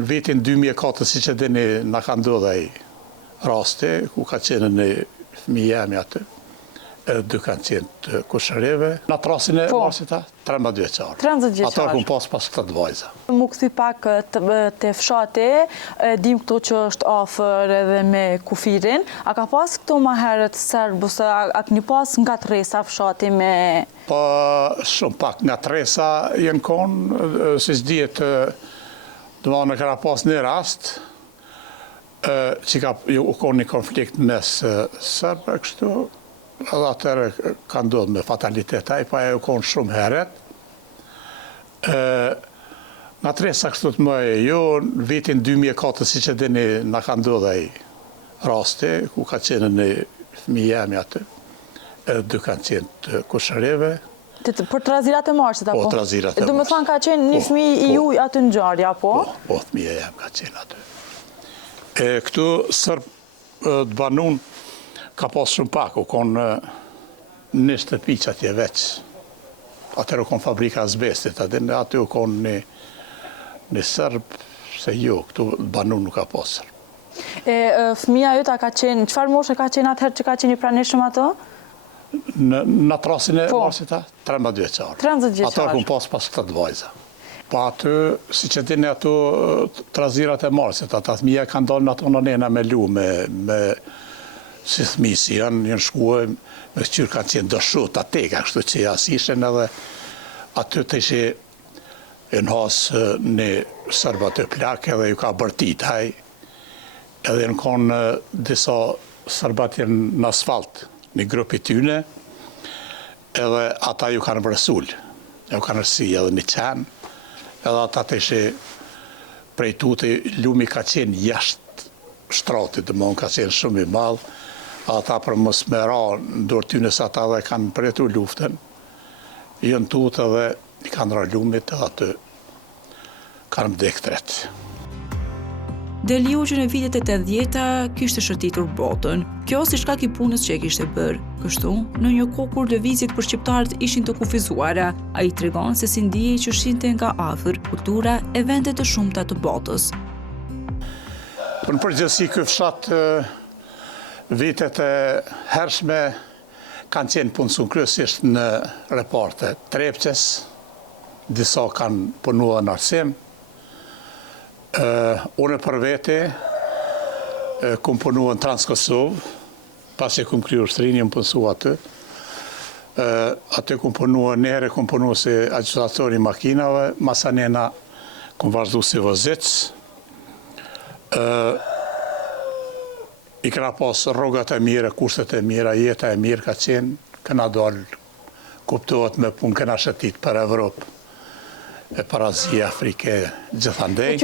në vitin 2004, si që dini, na ka ndodhur ai rasti, ku ka qenë në fëmijë jemi aty, edhe dy kanë qenë të kushëreve. Në atë rastin e marsit 13 vjeçar. 13 vjeçar. Ato kun pas këtë vajza. Mu kthy pak te fshati, dim këtu që është afër edhe me kufirin. A ka pas këtu më herët serb ose a keni pas nga tresa fshati me... Po shumë pak nga tresa jenë konë, si s'dihet, domethënë ka pas një rast që u konë një konflikt mes serbëve kështu. Edhe atëre ka ndodhur me fatalitet ai, pa e u konë shumë heret. Nga tresa kështu të mëj, jo në vitin 2004, si që dini, na ka ndodhur ai rasti, ku ka qenë në fëmijë jemi aty, edhe dy kanë qenë të kushëreve. Për trazirat e marsit, apo? Po, trazirat e marsit. Do me thënë ka qenë një fëmijë i juaj aty në ngjarje, apo? Po, fëmija jam ka qenë aty. Këtu sërb të Banun ka pas shumë pak, u konë një shtëpi që atje veç. Atër u konë fabrika azbestit, aty u konë një sërb, se jo, këtu Banun nuk ka pas sërb. Fëmija jota ka qenë, qëfar moshe ka qenë atëherë që ka qenë i pranishëm ato? Në atë rastin e marsit 13 vjeçar. 13 vjeçar. Ato kun pas këtë vajza. Po aty, si që dini ato trazirat e marsit, ata fëmija kanë dalë në ato në nena me lu, me si thmi si janë shkuë, me qyrë kanë qenë dëshut, ateka, kështu që jasishen edhe aty të ishe në hasë një sërba të plak edhe ju ka bërtit haj, edhe në konë disa sërbat jenë në asfalt, një grupi tyne, edhe ata ju kanë vërësull, ju kanë rësi edhe një qenë, edhe ata të ishe prej tuti, lumi ka qenë jashtë shtratit, dhe më ka qenë shumë i madhë, ata për mos me ra në dorë tyne se ata dhe kanë përjetu luftën, jënë tutë edhe i kanë ra lumit edhe aty kanë vdek tret. Deliu që në vitet e 80-ta kishte shëtitur botën. Kjo si shkak i punës që e kishte bërë. Kështu, në një kohë kur lëvizjet për shqiptarët ishin të kufizuara, ai tregon se si ndihej që shinte nga afër kultura e vende të shumta të botës. Në përgjithësi ky fshat vitet e hershme kanë qenë punësuar kryesisht në reparte Trepçes, disa kanë punuar në arsim. Unë për vete, kum punuar në Transkosovë, pas që kum kryer shtrin, jam punësuar aty. Aty kum punuar nere, kum punuar si agitatori makinave, masanena kum vazhdu si vozic. I këna pas rrogat e mira, kushtet e mira, jeta e mirë ka qenë, këna dalë, kuptohet me punë, këna shëtit për Evropë, e para Azia, Afrike, gjithandej.